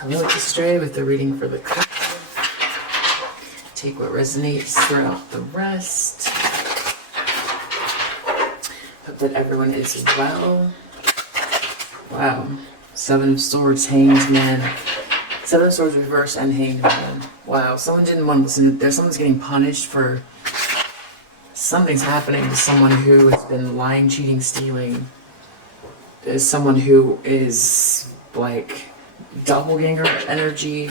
Hello, it's Stray with the reading for the Clout. Take what resonates, throw out the rest. Hope that everyone is well. Wow. Seven of Swords, Hanged Man. Seven of Swords reverse and Hanged Man. Wow, someone didn't want to listen to this. Someone's getting punished for something's happening to someone who has been lying, cheating, stealing. There's someone who is like doppelganger energy.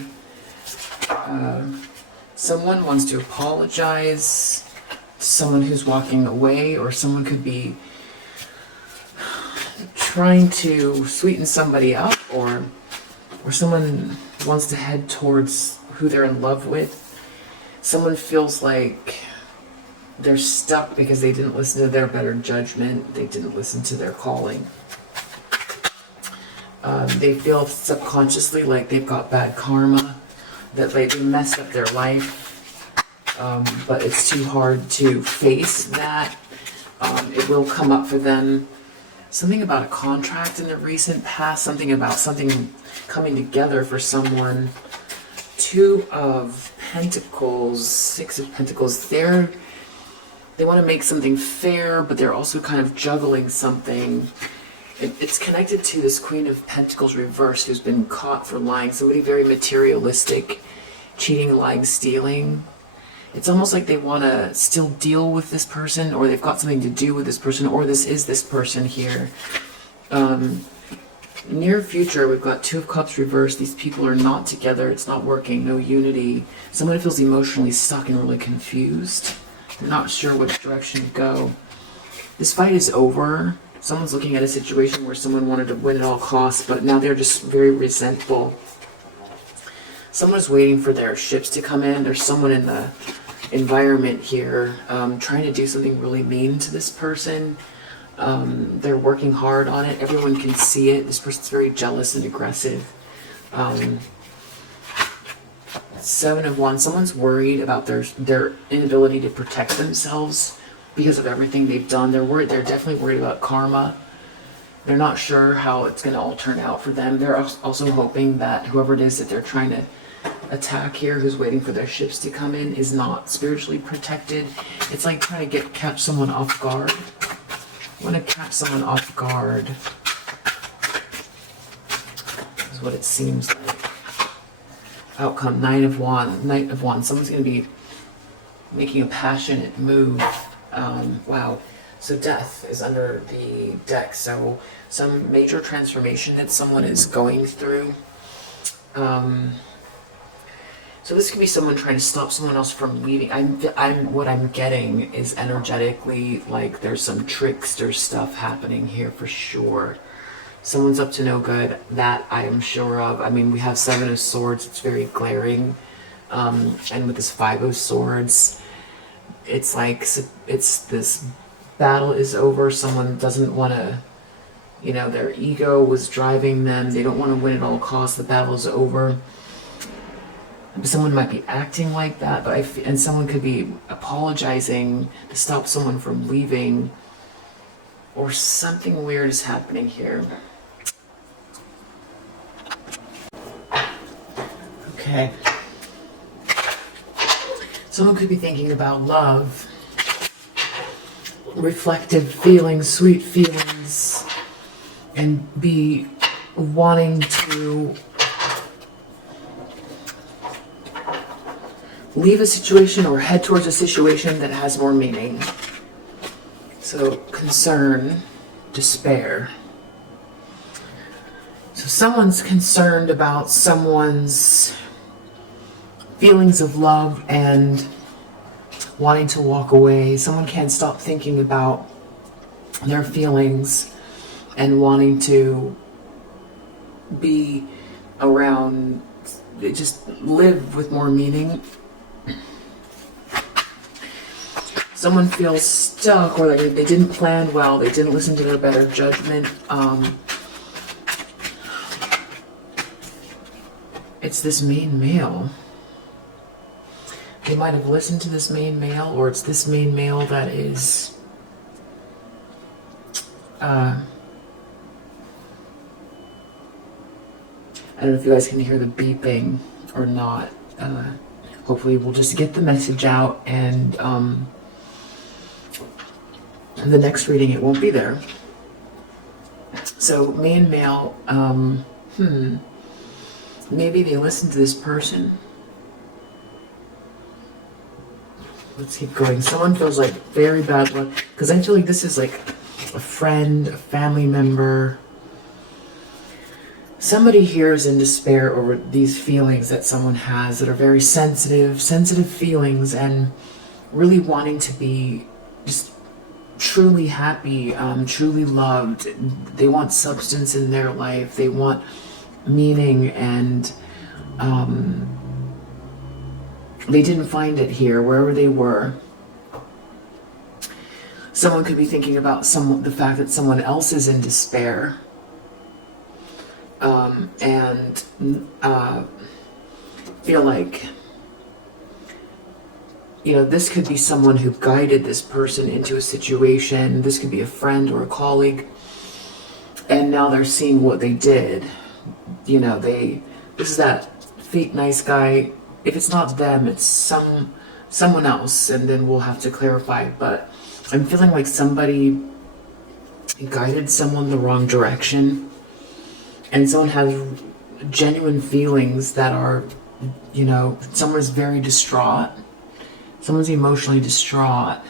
Someone wants to apologize to someone who's walking away, or someone could be trying to sweeten somebody up, or someone wants to head towards who they're in love with. Someone feels like they're stuck because they didn't listen to their better judgment. They didn't listen to their calling. They feel subconsciously like they've got bad karma, that they messed up their life, but it's too hard to face that. It will come up for them. Something about a contract in the recent past, something about something coming together for someone. Two of Pentacles, Six of Pentacles, they want to make something fair, but they're also kind of juggling something. It's connected to this Queen of Pentacles reverse who's been caught for lying. Somebody very materialistic, cheating, lying, stealing. It's almost like they want to still deal with this person, or they've got something to do with this person, or this is this person here. Near future, we've got Two of Cups reversed. These people are not together. It's not working. No unity. Someone feels emotionally stuck and really confused. They're not sure which direction to go. This fight is over. Someone's looking at a situation where someone wanted to win at all costs, but now they're just very resentful. Someone's waiting for their ships to come in. There's someone in the environment here trying to do something really mean to this person. They're working hard on it. Everyone can see it. This person's very jealous and aggressive. Seven of Wands. Someone's worried about their inability to protect themselves because of everything they've done. They're worried. They're definitely worried about karma. They're not sure how it's going to all turn out for them. They're also hoping that whoever it is that they're trying to attack here, who's waiting for their ships to come in, is not spiritually protected. It's like trying to catch someone off guard. Want to catch someone off guard is what it seems like. Outcome, Knight of Wands. Someone's going to be making a passionate move. Wow. So death is under the deck. So some major transformation that someone is going through. So this could be someone trying to stop someone else from leaving. What I'm getting is energetically like there's some trickster stuff happening here for sure. Someone's up to no good. That I am sure of. I mean, we have Seven of Swords. It's very glaring. And with this Five of Swords, it's like it's this battle is over. Someone doesn't want to, their ego was driving them. They don't want to win at all costs. The battle is over. Someone might be acting like that, and someone could be apologizing to stop someone from leaving, or something weird is happening here. Okay. Someone could be thinking about love, reflective feelings, sweet feelings, and be wanting to leave a situation or head towards a situation that has more meaning. So concern, despair. So someone's concerned about someone's feelings of love and wanting to walk away. Someone can't stop thinking about their feelings and wanting to be around, just live with more meaning. Someone feels stuck, or they didn't plan well, they didn't listen to their better judgment. It's this main male. They might have listened to this main male, or it's this main male that is I don't know if you guys can hear the beeping or not. Hopefully we'll just get the message out, and the next reading it won't be there. So main male, maybe they listen to this person. Let's keep going. Someone feels like very bad luck, because I feel like this is like a friend, a family member. Somebody here is in despair over these feelings that someone has that are very sensitive feelings, and really wanting to be just truly happy, truly loved. They want substance in their life. They want meaning, and they didn't find it here, wherever they were. Someone could be thinking about the fact that someone else is in despair, and feel like, you know, this could be someone who guided this person into a situation. This could be a friend or a colleague, and now they're seeing what they did. You know, this is that fake nice guy. If it's not them, it's someone else, and then we'll have to clarify. But I'm feeling like somebody guided someone the wrong direction, and someone has genuine feelings that are, you know, someone's very distraught. Someone's emotionally distraught.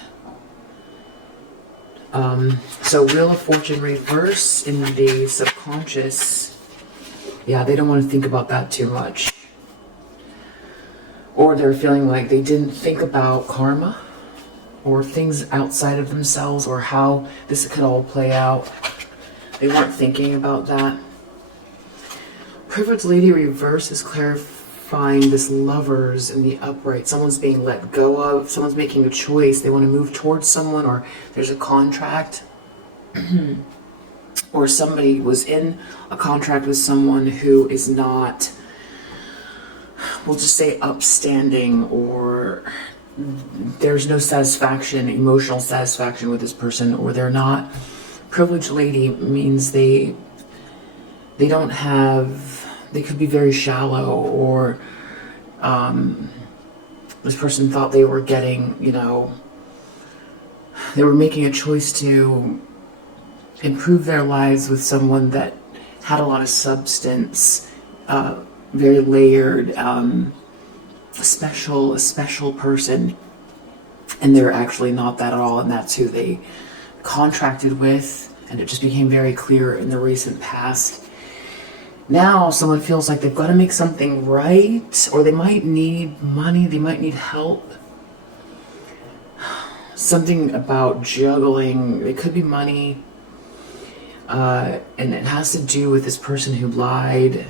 So Wheel of Fortune reverse in the subconscious. Yeah, they don't want to think about that too much. Or they're feeling like they didn't think about karma or things outside of themselves, or how this could all play out. They weren't thinking about that. Privileged Lady reverse is clarifying this Lovers in the upright. Someone's being let go of. Someone's making a choice. They want to move towards someone, or there's a contract. Or somebody was in a contract with someone who is not, we'll just say, upstanding, or there's no satisfaction, emotional satisfaction with this person, or they're not. Privileged Lady means they don't have, they could be very shallow, or this person thought they were getting, you know, they were making a choice to improve their lives with someone that had a lot of substance, very layered, a special person, and they're actually not that at all, and that's who they contracted with, and it just became very clear in the recent past. Now someone feels like they've got to make something right, or they might need money, they might need help. Something about juggling, it could be money, and it has to do with this person who lied,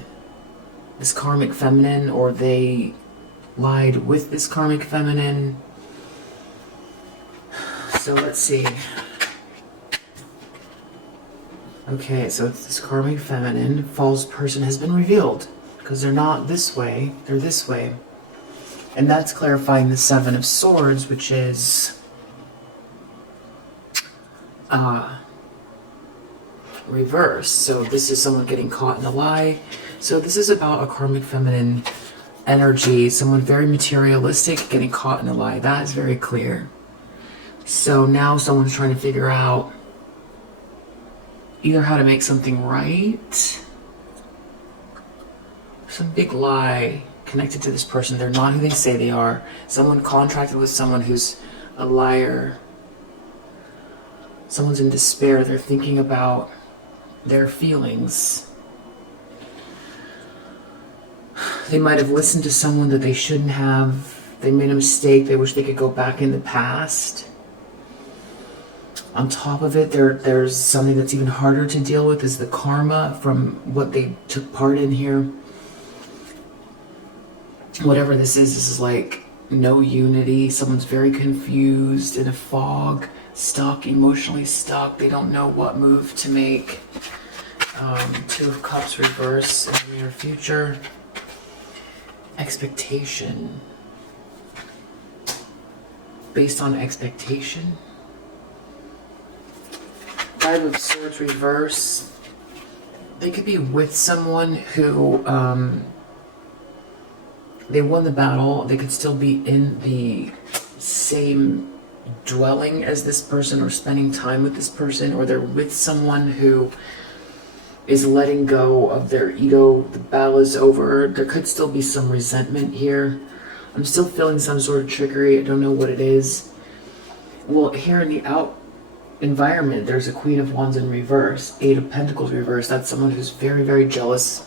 this karmic feminine, or they lied with this karmic feminine. So let's see. Okay, so it's this karmic feminine. False person has been revealed, because they're not this way, they're this way. And that's clarifying the Seven of Swords, which is reverse. So this is someone getting caught in a lie. So this is about a karmic feminine energy, someone very materialistic getting caught in a lie. That is very clear. So now someone's trying to figure out either how to make something right, some big lie connected to this person. They're not who they say they are. Someone contracted with someone who's a liar. Someone's in despair. They're thinking about their feelings. They might have listened to someone that they shouldn't have. They made a mistake. They wish they could go back in the past. On top of it, there's something that's even harder to deal with, is the karma from what they took part in here. Whatever this is like no unity. Someone's very confused, in a fog, stuck, emotionally stuck. They don't know what move to make. Two of Cups reverse in the near future. Expectation. Based on expectation. Five of Swords reverse. They could be with someone who, they won the battle. They could still be in the same dwelling as this person or spending time with this person, or they're with someone who is letting go of their ego. The battle is over. There could still be some resentment here. I'm still feeling some sort of trickery. I don't know what it is. Well, here in the out environment, there's a Queen of Wands in reverse, Eight of Pentacles reverse. That's someone who's very, very jealous,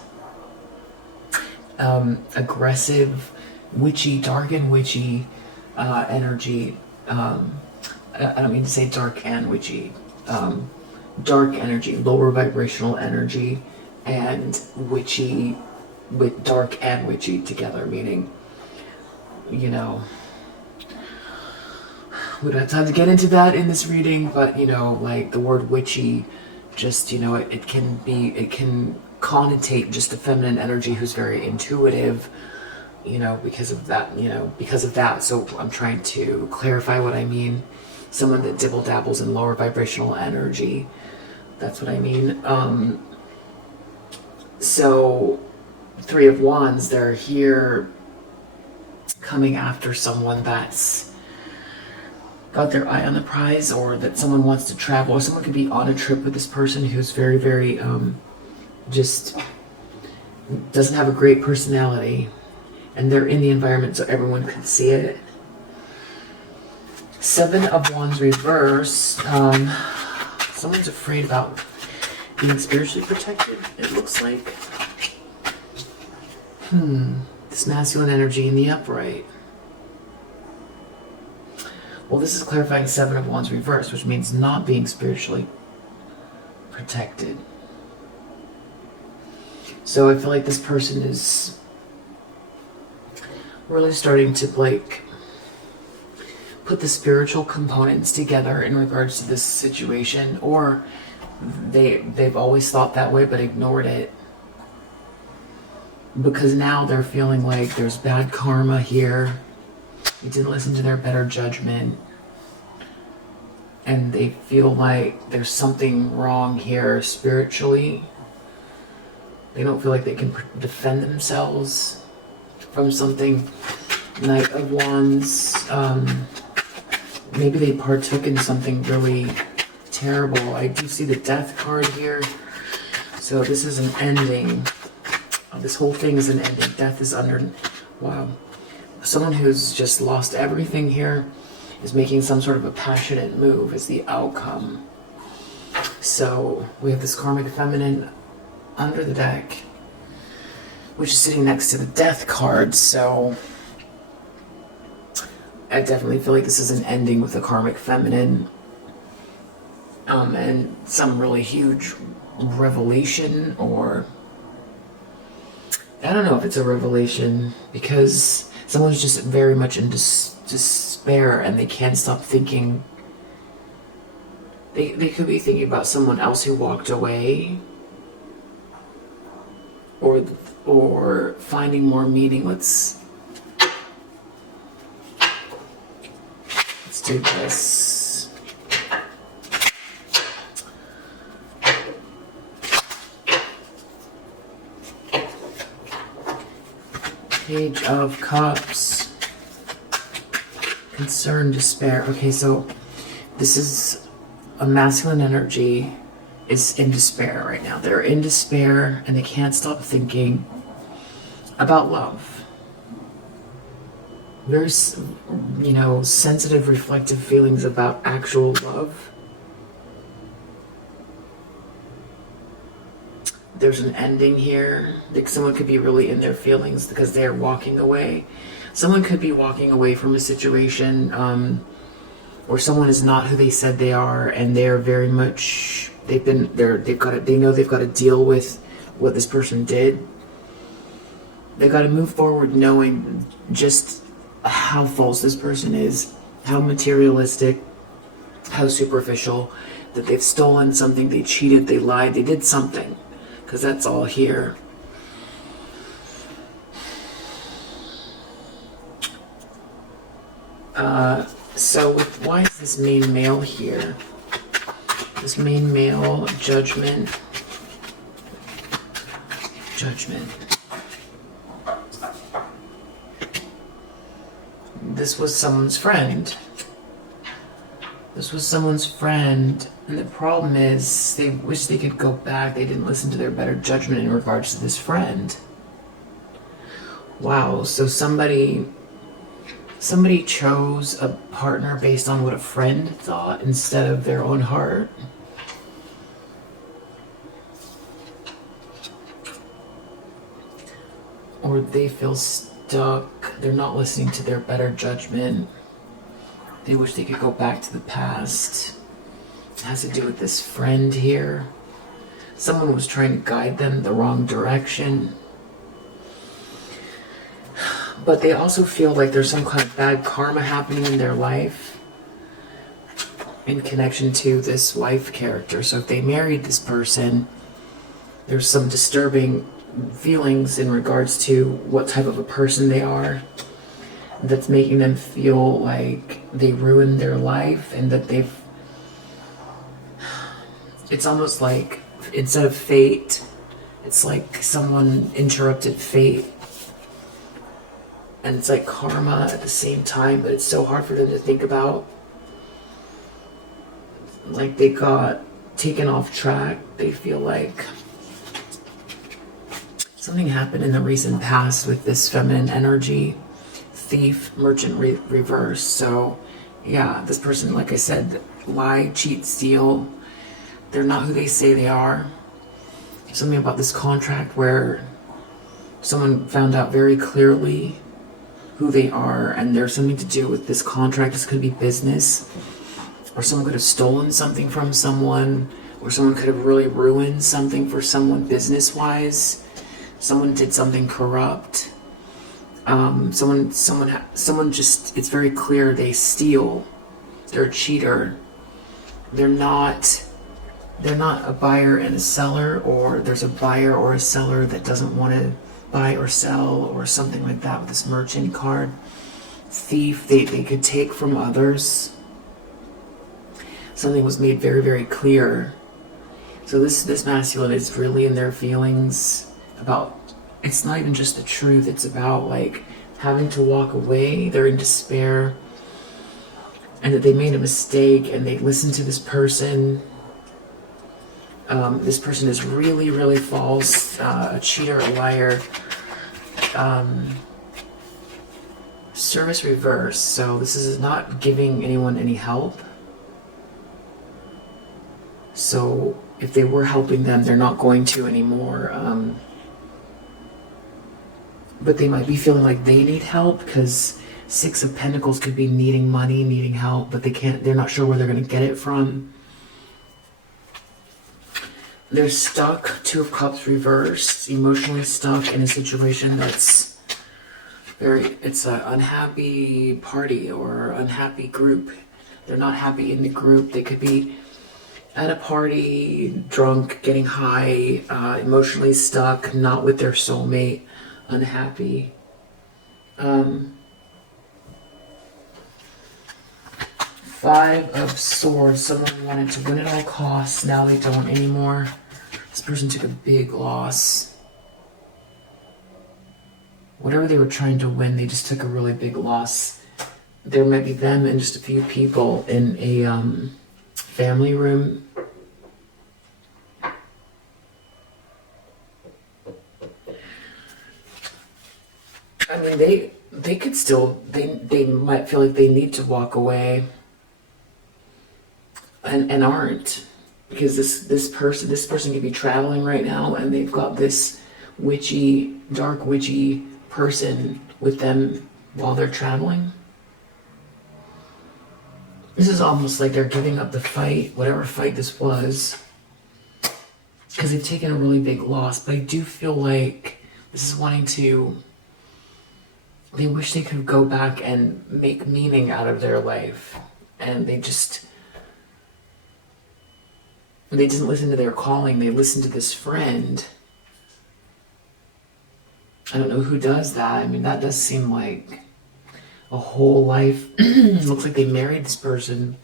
aggressive, witchy, dark and witchy energy. I don't mean to say dark and witchy. Dark energy, lower vibrational energy, and witchy, with dark and witchy together, meaning, you know, we don't have time to get into that in this reading, but, you know, like the word witchy, just, you know, it can connotate just the feminine energy who's very intuitive, you know, because of that, so I'm trying to clarify what I mean. Someone that dibble dabbles in lower vibrational energy. That's what I mean. So, Three of Wands, they're here coming after someone that's got their eye on the prize, or that someone wants to travel, or someone could be on a trip with this person who's very, very, just doesn't have a great personality, and they're in the environment so everyone can see it. Seven of Wands reverse. Someone's afraid about being spiritually protected, it looks like. This masculine energy in the upright. Well, this is clarifying Seven of Wands reverse, which means not being spiritually protected. So I feel like this person is really starting to, like, put the spiritual components together in regards to this situation, or they've always thought that way but ignored it, because now they're feeling like there's bad karma here. You didn't listen to their better judgment, and they feel like there's something wrong here spiritually. They don't feel like they can defend themselves from something. Knight of Wands. Maybe they partook in something really terrible. I do see the Death card here. So this is an ending. This whole thing is an ending. Death is under... Wow. Someone who's just lost everything here is making some sort of a passionate move as the outcome. So we have this Karmic Feminine under the deck, which is sitting next to the Death card. So I definitely feel like this is an ending with the Karmic Feminine, and some really huge revelation, or I don't know if it's a revelation, because someone's just very much in despair and they can't stop thinking. They could be thinking about someone else who walked away, or finding more meaning. Let's do this. Page of Cups. Concern, despair. Okay, so this is a masculine energy is in despair right now. They're in despair and they can't stop thinking about love. Very, you know, sensitive, reflective feelings about actual love. There's an ending here. Like someone could be really in their feelings because they're walking away. Someone could be walking away from a situation, or someone is not who they said they are, and they're very much they know they've got to deal with what this person did. They've got to move forward knowing just how false this person is, how materialistic, how superficial, that they've stolen something, they cheated, they lied, they did something, because that's all here. So why is this main male here? This main male, Judgment, Judgment. This was someone's friend. This was someone's friend, and the problem is they wish they could go back. They didn't listen to their better judgment in regards to this friend. Wow, so somebody chose a partner based on what a friend thought instead of their own heart. Or they feel stuck. They're not listening to their better judgment. They wish they could go back to the past. It has to do with this friend here. Someone was trying to guide them the wrong direction. But they also feel like there's some kind of bad karma happening in their life in connection to this wife character. So if they married this person, there's some disturbing feelings in regards to what type of a person they are that's making them feel like they ruined their life, and that it's almost like instead of fate, it's like someone interrupted fate. And it's like karma at the same time, but it's so hard for them to think about. Like they got taken off track. They feel like something happened in the recent past with this feminine energy. Thief, merchant, reverse. So yeah, this person, like I said, lie, cheat, steal. They're not who they say they are. Something about this contract where someone found out very clearly who they are, and there's something to do with this contract. This could be business, or someone could have stolen something from someone, or someone could have really ruined something for someone business-wise. Someone did something corrupt. Someone just, it's very clear they steal. They're a cheater. They're not a buyer and a seller, or there's a buyer or a seller that doesn't want to buy or sell, or something like that with this merchant card. Thief, they could take from others. Something was made very, very clear. So this masculine is really in their feelings about, it's not even just the truth, it's about like having to walk away. They're in despair, and that they made a mistake and they listened to this person. This person is really, really false, a cheater, a liar. Service reverse. So this is not giving anyone any help. So if they were helping them, they're not going to anymore. But they might be feeling like they need help, because Six of Pentacles could be needing money, needing help, but they're not sure where they're going to get it from. They're stuck. Two of Cups reversed, emotionally stuck in a situation that's it's an unhappy party or unhappy group. They're not happy in the group. They could be at a party, drunk, getting high, emotionally stuck, not with their soulmate, unhappy. Five of Swords. Someone wanted to win at all costs. Now they don't anymore. This person took a big loss. Whatever they were trying to win, they just took a really big loss. There might be them and just a few people in a family room. I mean, they could still, they might feel like they need to walk away. And aren't, because this person could be traveling right now, and they've got this witchy, dark witchy person with them while they're traveling. This is almost like they're giving up the fight, whatever fight this was, because they've taken a really big loss. But I do feel like this is wanting to, they wish they could go back and make meaning out of their life, and they didn't listen to their calling. They listened to this friend. I don't know who does that. I mean, that does seem like a whole life. Looks like they married this person.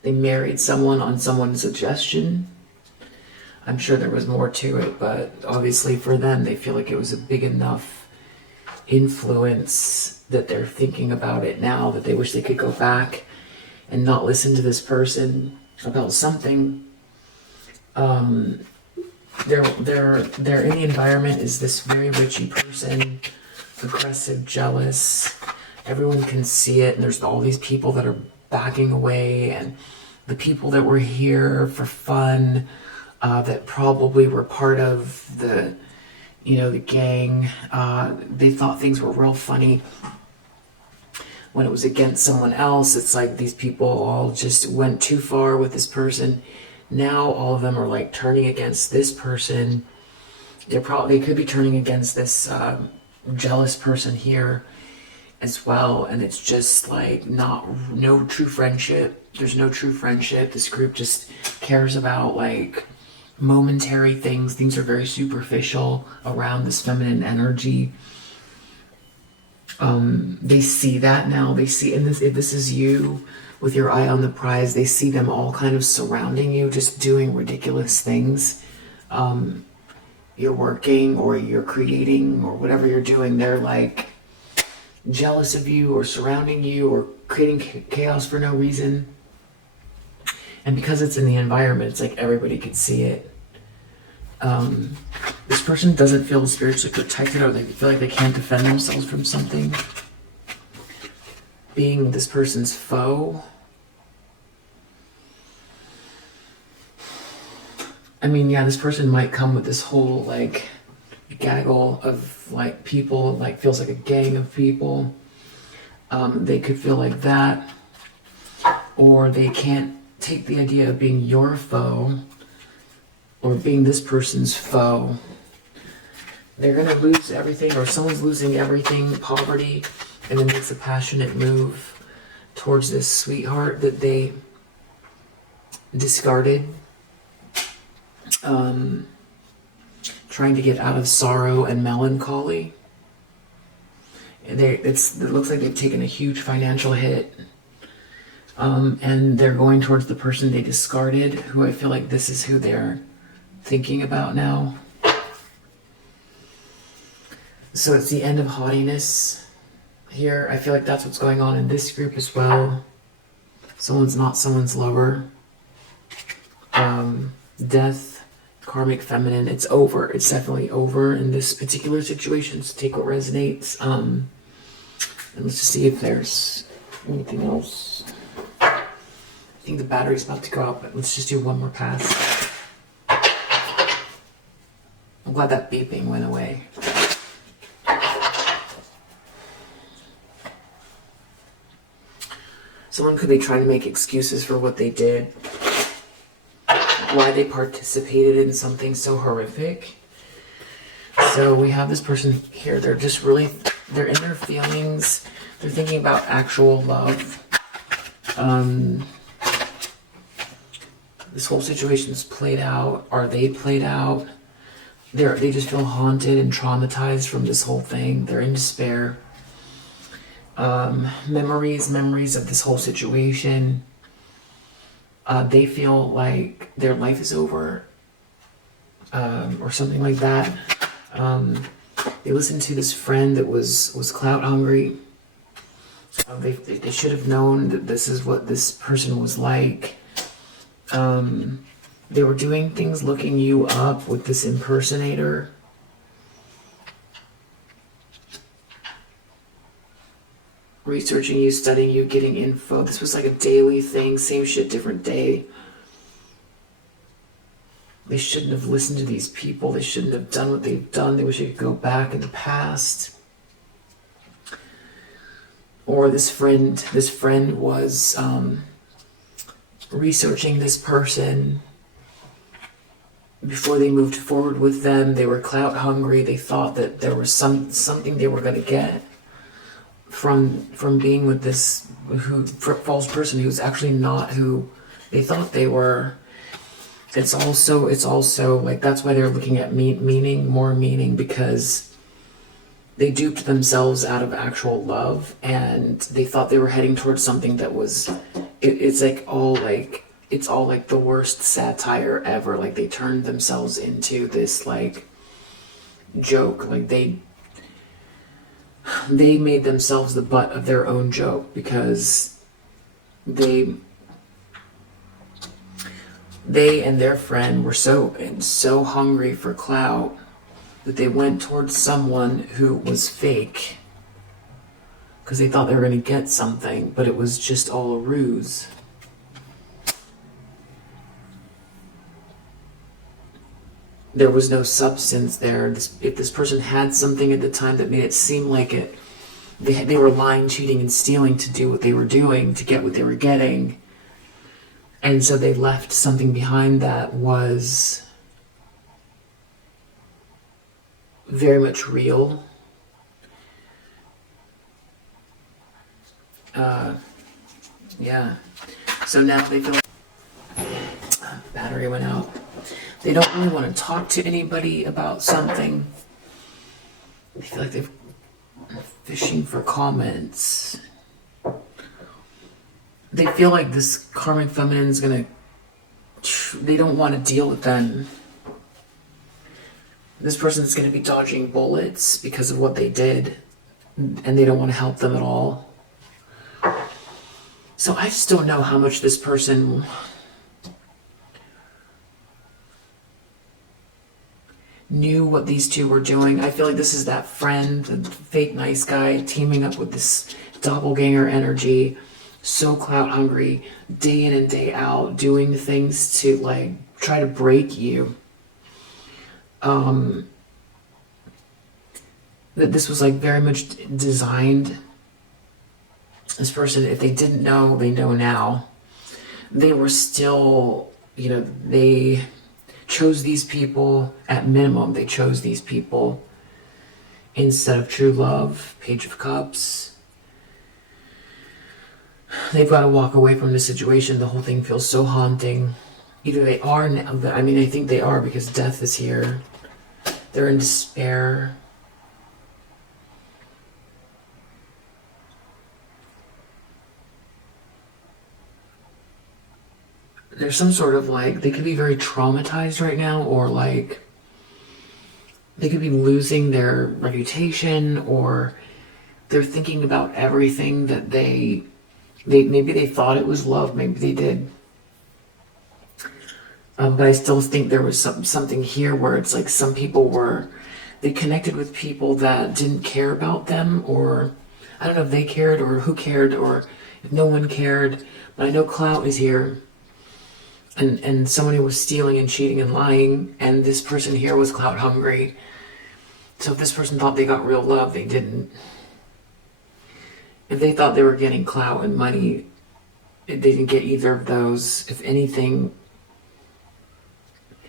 They married someone on someone's suggestion. I'm sure there was more to it, but obviously for them, they feel like it was a big enough influence that they're thinking about it now, that they wish they could go back and not listen to this person about something. They're in the environment is this very witchy person, aggressive, jealous. Everyone can see it, and there's all these people that are backing away, and the people that were here for fun, that probably were part of the, the gang. They thought things were real funny. When it was against someone else, it's like these people all just went too far with this person. Now all of them are like turning against this person. They could be turning against this jealous person here as well. And it's just like no true friendship. There's no true friendship. This group just cares about like momentary things. Things are very superficial around this feminine energy. They see that now. They see, and if this is you with your eye on the prize, they see them all kind of surrounding you, just doing ridiculous things. You're working or you're creating or whatever you're doing. They're like jealous of you or surrounding you or creating chaos for no reason. And because it's in the environment, it's like everybody could see it. This person doesn't feel spiritually protected, or they feel like they can't defend themselves from something. Being this person's foe. I mean, yeah, this person might come with this whole like gaggle of like people, like feels like a gang of people. They could feel like that, or they can't take the idea of being your foe or being this person's foe. They're going to lose everything, or someone's losing everything, poverty, and then makes a passionate move towards this sweetheart that they discarded. Trying to get out of sorrow and melancholy. It looks like they've taken a huge financial hit. And they're going towards the person they discarded, who I feel like this is who they're thinking about now. So it's the end of haughtiness here. I feel like that's what's going on in this group as well. Someone's not someone's lover. Death, karmic feminine, it's over. It's definitely over in this particular situation. So take what resonates. And let's just see if there's anything else. I think the battery's about to go out, but let's just do one more pass. I'm glad that beeping went away. Someone could be trying to make excuses for what they did, why they participated in something so horrific. So we have this person here, they're in their feelings, they're thinking about actual love. This whole situation's played out. Are they played out? They just feel haunted and traumatized from this whole thing. They're in despair. Memories of this whole situation. They feel like their life is over, or something like that. They listened to this friend that was clout hungry. They should have known that this is what this person was like. They were doing things, looking you up with this impersonator. Researching you, studying you, getting info. This was like a daily thing, same shit, different day. They shouldn't have listened to these people. They shouldn't have done what they've done. They wish they could go back in the past. Or this friend was researching this person before they moved forward with them. They were clout hungry. They thought that there was something they were going to get from being with this false person who's actually not who they thought they were. It's also like, that's why they're looking at more meaning, because they duped themselves out of actual love, and they thought they were heading towards something that was, it's like all like it's all like the worst satire ever. Like they turned themselves into this like joke. Like they made themselves the butt of their own joke because they and their friend were so hungry for clout that they went towards someone who was fake because they thought they were going to get something, but it was just all a ruse. There was no substance there. If this person had something at the time that made it seem like it, they were lying, cheating, and stealing to do what they were doing, to get what they were getting. And so they left something behind that was very much real. Yeah. So now they feel like battery went out. They don't really want to talk to anybody about something. They feel like they're fishing for comments. They feel like this karmic feminine is gonna, they don't want to deal with them. This person is going to be dodging bullets because of what they did, and they don't want to help them at all. So I just don't know how much this person knew what these two were doing. I feel like this is that friend, the fake nice guy, teaming up with this doppelganger energy, so clout hungry, day in and day out, doing things to like try to break you. That this was like very much designed. This person, if they didn't know, they know now. They were still, you know, they chose these people at minimum. They chose these people instead of true love. Page of Cups. They've got to walk away from the situation. The whole thing feels so haunting. Either they are, I mean, I think they are because death is here. They're in despair. There's some sort of like, they could be very traumatized right now, or like, they could be losing their reputation, or they're thinking about everything that they maybe they thought it was love, maybe they did. But I still think there was something here where it's like some people they connected with people that didn't care about them, or I don't know if they cared or who cared or if no one cared, but I know Clout is here. And somebody was stealing and cheating and lying, and this person here was clout hungry. So if this person thought they got real love, they didn't. If they thought they were getting clout and money, they didn't get either of those. If anything,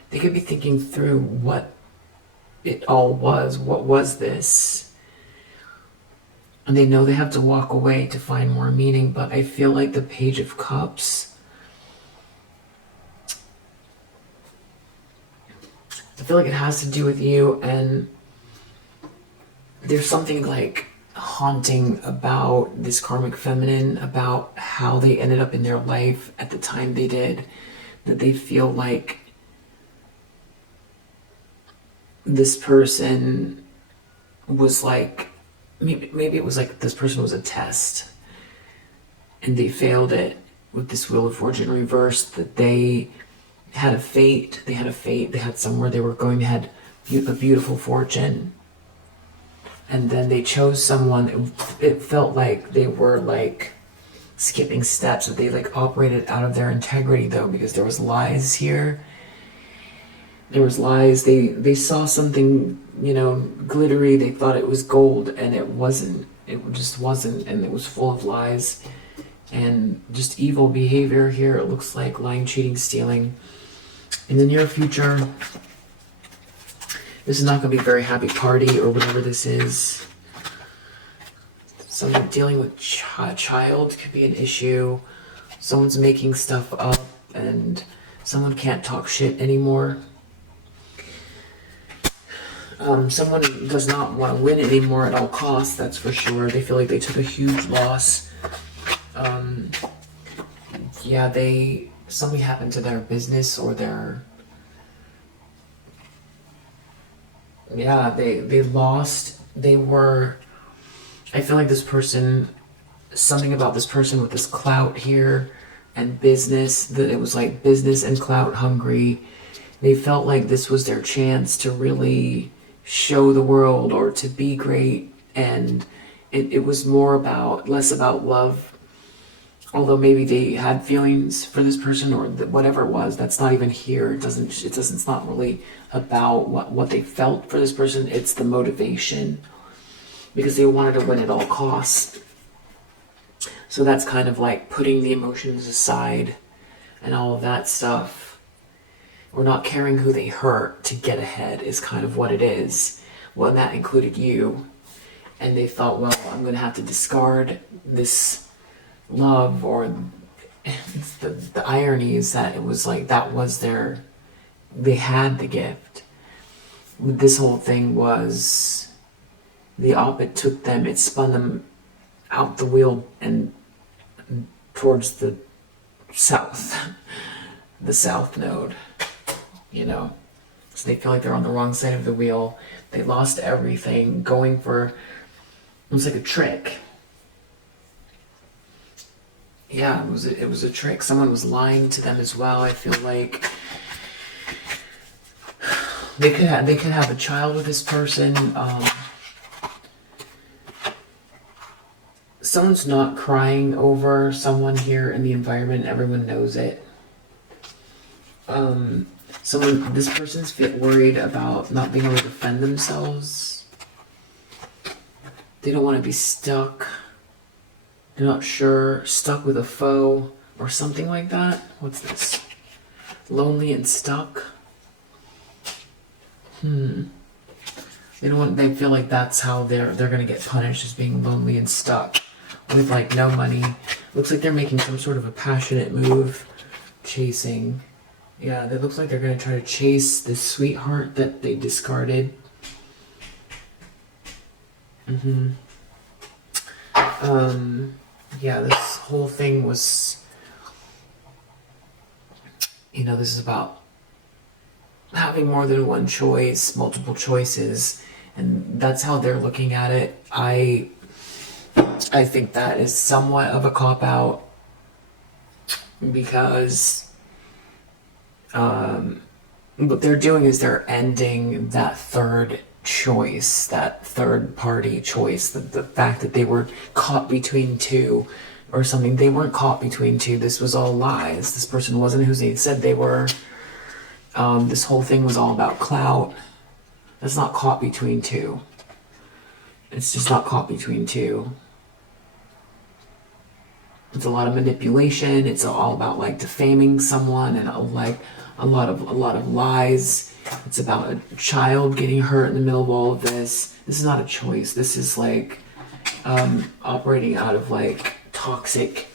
they could be thinking through what it all was. What was this? And they know they have to walk away to find more meaning, but I feel like the Page of Cups, I feel like it has to do with you, and there's something like haunting about this karmic feminine, about how they ended up in their life at the time they did, that they feel like this person was like, maybe it was like this person was a test and they failed it with this Wheel of Fortune reversed, that they had a fate, they had somewhere they were going, they had a beautiful fortune, and then they chose someone. It felt like they were like skipping steps, that they like operated out of their integrity though, because there was lies here. There was lies. They saw something, you know, glittery, they thought it was gold, and it wasn't. It just wasn't, and it was full of lies and just evil behavior here. It looks like lying, cheating, stealing. In the near future, this is not going to be a very happy party or whatever this is. Someone dealing with child could be an issue. Someone's making stuff up and someone can't talk shit anymore. Someone does not want to win anymore at all costs, that's for sure. They feel like they took a huge loss. Yeah, they something happened to their business or their, yeah, they lost, I feel like this person, something about this person with this clout here and business, that it was like business and clout hungry. They felt like this was their chance to really show the world or to be great, and it was less about love. Although maybe they had feelings for this person or whatever it was, that's not even here. It's not really about what they felt for this person. It's the motivation, because they wanted to win at all costs. So that's kind of like putting the emotions aside and all of that stuff. Or not caring who they hurt to get ahead is kind of what it is. Well, and that included you. And they thought, well, I'm going to have to discard this love, or the irony is that it was like that was they had the gift. This whole thing was the opposite. It spun them out the wheel and towards the south, the south node, you know. So they feel like they're on the wrong side of the wheel. They lost everything going for, it was like a trick. Yeah, it was a trick. Someone was lying to them as well. I feel like they could have a child with this person. Someone's not crying over someone here in the environment. Everyone knows it. This person's worried about not being able to defend themselves. They don't want to be stuck. They're not sure, stuck with a foe or something like that. What's this? Lonely and stuck. They feel like that's how they're gonna get punished, as being lonely and stuck with like no money. Looks like they're making some sort of a passionate move, chasing. Yeah, it looks like they're gonna try to chase this sweetheart that they discarded. Yeah, this whole thing was, this is about having more than one choice, multiple choices, and that's how they're looking at it. I think that is somewhat of a cop-out, because what they're doing is they're ending that third choice, that third party choice, the fact that they were caught between two or something. They weren't caught between two. This was all lies. This person wasn't who they said they were. This whole thing was all about clout. That's not caught between two. It's just not caught between two. It's a lot of manipulation. It's all about like defaming someone, and like a lot of lies. It's about a child getting hurt in the middle of all of this. This is not a choice. This is like operating out of like toxic,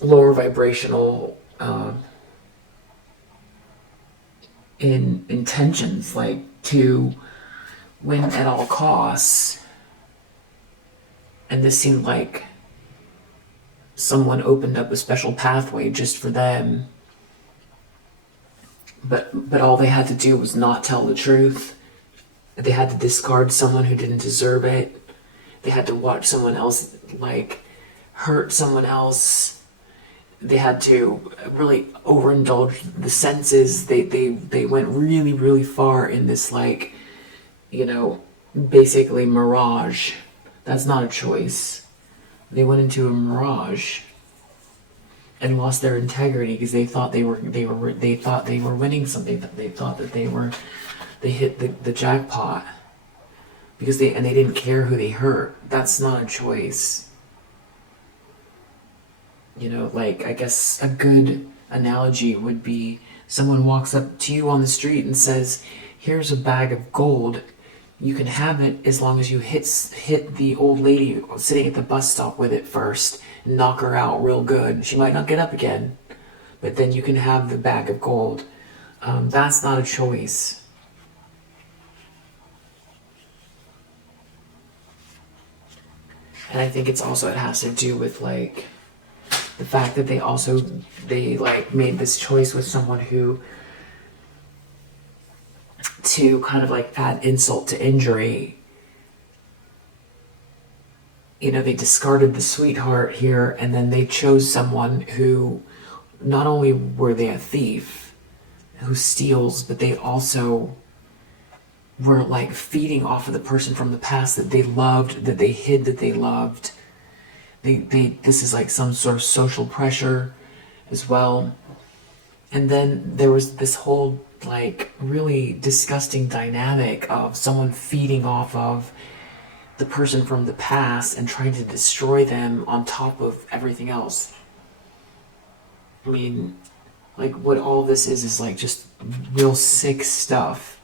lower vibrational intentions, like to win at all costs. And this seemed like someone opened up a special pathway just for them. But all they had to do was not tell the truth. They had to discard someone who didn't deserve it. They had to watch someone else like hurt someone else. They had to really overindulge the senses. They went really, really far in this like, basically mirage. That's not a choice. They went into a mirage and lost their integrity because they thought they were winning something. They thought that they hit the jackpot because they didn't care who they hurt. That's not a choice. Like, I guess a good analogy would be someone walks up to you on the street and says, "Here's a bag of gold. You can have it as long as you hit the old lady sitting at the bus stop with it first and knock her out real good. She might not get up again, but then you can have the bag of gold." That's not a choice. And I think it's also, it has to do with like the fact that they like made this choice with someone who, to kind of like add insult to injury, you know, they discarded the sweetheart here, and then they chose someone who, not only were they a thief who steals, but they also were like feeding off of the person from the past that they loved, that they hid that they loved. This is like some sort of social pressure as well. And then there was this whole like really disgusting dynamic of someone feeding off of the person from the past and trying to destroy them on top of everything else. I mean, like what all this is like just real sick stuff.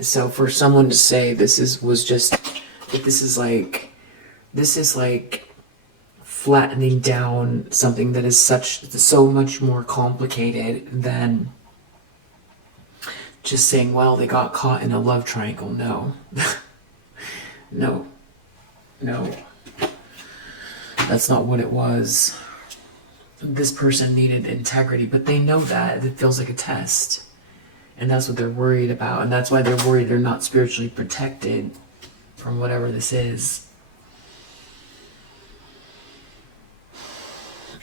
So for someone to say this is like flattening down something that is so much more complicated than just saying, well, they got caught in a love triangle. No. No. That's not what it was. This person needed integrity, but they know that. It feels like a test. And that's what they're worried about. And that's why they're worried they're not spiritually protected from whatever this is.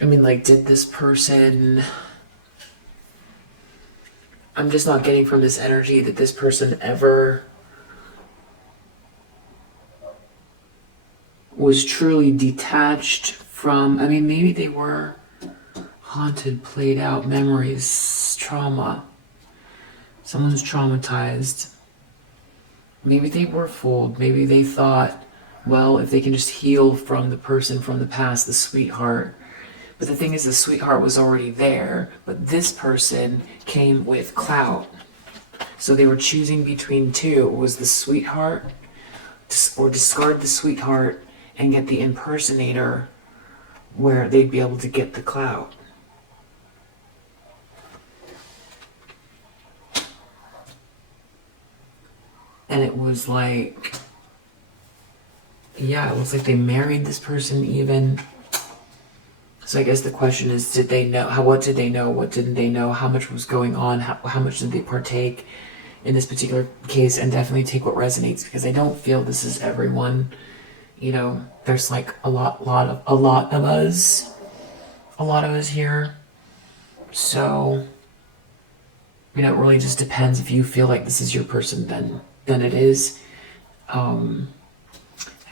I mean, like, did this person... I'm just not getting from this energy that this person ever was truly detached from... I mean, maybe they were haunted, played out memories, trauma. Someone's traumatized. Maybe they were fooled. Maybe they thought, well, if they can just heal from the person from the past, the sweetheart. But the thing is, the sweetheart was already there, but this person came with clout. So they were choosing between two. It was the sweetheart, or discard the sweetheart and get the impersonator, where they'd be able to get the clout. And it was like, yeah, it was like they married this person even. So I guess the question is, did they know? What did they know? What didn't they know? How much was going on? How much did they partake in this particular case? And definitely take what resonates, because I don't feel this is everyone. You know, there's like a lot of us here. So, you know, it really just depends. If you feel like this is your person, then it is. I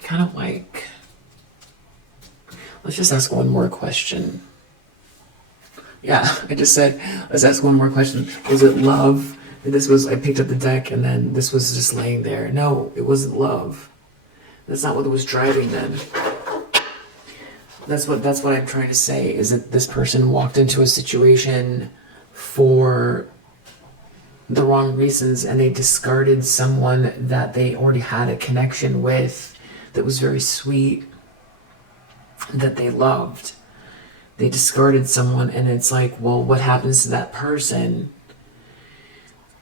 kind of like... Let's just ask one more question. Yeah, I just said, let's ask one more question. Was it love? I picked up the deck and then this was just laying there. No, it wasn't love. That's not what was driving them. That's what I'm trying to say, is that this person walked into a situation for the wrong reasons, and they discarded someone that they already had a connection with, that was very sweet, that they loved. They discarded someone, and it's like, well, what happens to that person?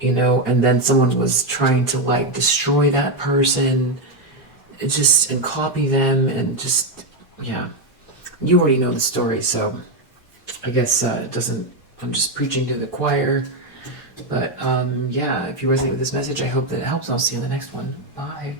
You know, and then someone was trying to like destroy that person, and copy them, and just, yeah. You already know the story, so I guess it doesn't, I'm just preaching to the choir. But yeah, if you resonate with this message, I hope that it helps. I'll see you in the next one. Bye.